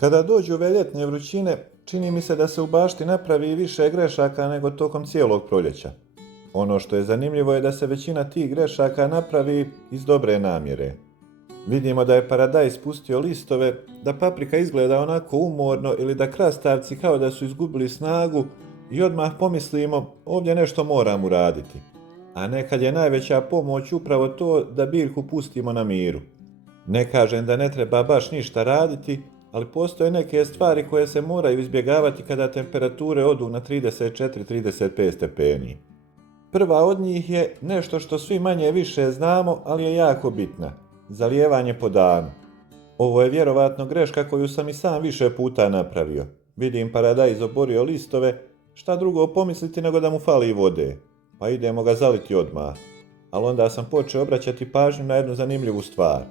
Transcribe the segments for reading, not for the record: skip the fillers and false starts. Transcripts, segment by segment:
Kada dođu ove ljetne vrućine, čini mi se da se u bašti napravi više grešaka nego tokom cijelog proljeća. Ono što je zanimljivo je da se većina tih grešaka napravi iz dobre namjere. Vidimo da je paradajz pustio listove, da paprika izgleda onako umorno ili da krastavci kao da su izgubili snagu i odmah pomislimo ovdje nešto moram uraditi. A nekad je najveća pomoć upravo to da biljku pustimo na miru. Ne kažem da ne treba baš ništa raditi, ali postoje neke stvari koje se moraju izbjegavati kada temperature odu na 34-35 stepeni. Prva od njih je nešto što svi manje više znamo, ali je jako bitna. Zalijevanje po danu. Ovo je vjerovatno greška koju sam i sam više puta napravio. Vidim paradajz oborio listove, šta drugo pomisliti nego da mu fali vode. Pa idemo ga zaliti odmah. Ali onda sam počeo obraćati pažnju na jednu zanimljivu stvar.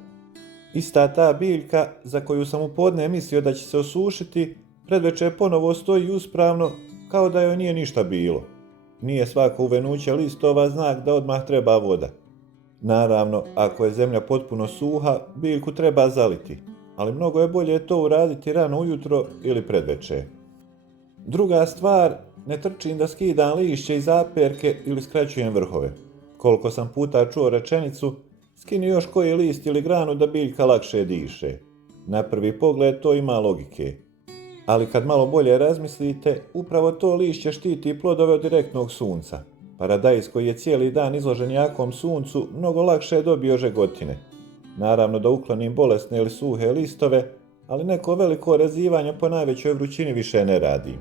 Ista ta biljka, za koju sam u podne mislio da će se osušiti, predveče ponovo stoji uspravno kao da joj nije ništa bilo. Nije svako uvenuće listova znak da odmah treba voda. Naravno, ako je zemlja potpuno suha, biljku treba zaliti, ali mnogo je bolje to uraditi rano ujutro ili predveče. Druga stvar, ne trčim da skidam lišće iz aperke ili skraćujem vrhove. Koliko sam puta čuo rečenicu, skini još koji list ili granu da biljka lakše diše. Na prvi pogled to ima logike. Ali kad malo bolje razmislite, upravo to lišće štiti plodove od direktnog sunca. Paradajz koji je cijeli dan izložen jakom suncu mnogo lakše je dobio žegotine. Naravno da uklonim bolesne ili suhe listove, ali neko veliko rezivanje po najvećoj vrućini više ne radi.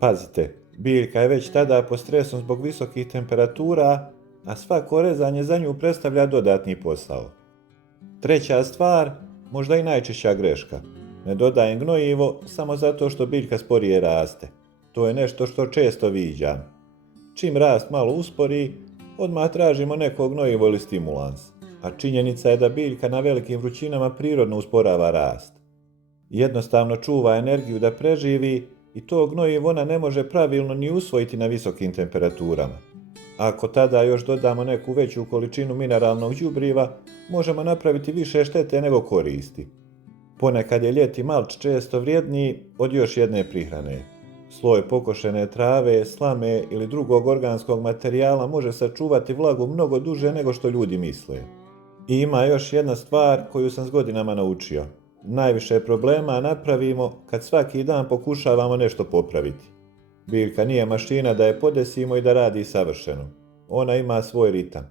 Pazite, biljka je već tada pod stresom zbog visokih temperatura, a svako rezanje za nju predstavlja dodatni posao. Treća stvar, možda i najčešća greška. Ne dodajem gnojivo samo zato što biljka sporije raste. To je nešto što često viđam. Čim rast malo uspori, odmah tražimo neko gnojivo ili stimulans. A činjenica je da biljka na velikim vrućinama prirodno usporava rast. Jednostavno čuva energiju da preživi i to gnojivo ona ne može pravilno ni usvojiti na visokim temperaturama. Ako tada još dodamo neku veću količinu mineralnog đubriva, možemo napraviti više štete nego koristi. Ponekad je ljeti malč često vrijedniji od još jedne prihrane. Sloj pokošene trave, slame ili drugog organskog materijala može sačuvati vlagu mnogo duže nego što ljudi misle. I ima još jedna stvar koju sam s godinama naučio. Najviše problema napravimo kad svaki dan pokušavamo nešto popraviti. Biljka nije mašina da je podesimo i da radi savršeno. Ona ima svoj ritam.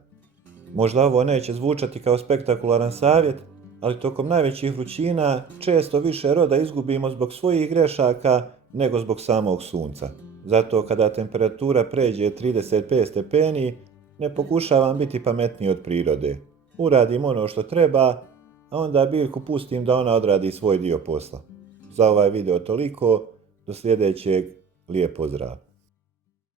Možda ovo neće zvučati kao spektakularan savjet, ali tokom najvećih vrućina često više roda izgubimo zbog svojih grešaka nego zbog samog sunca. Zato kada temperatura pređe 35 stepeni, ne pokušavam biti pametniji od prirode. Uradim ono što treba, a onda biljku pustim da ona odradi svoj dio posla. Za ovaj video toliko, do sljedećeg, lijep pozdrav.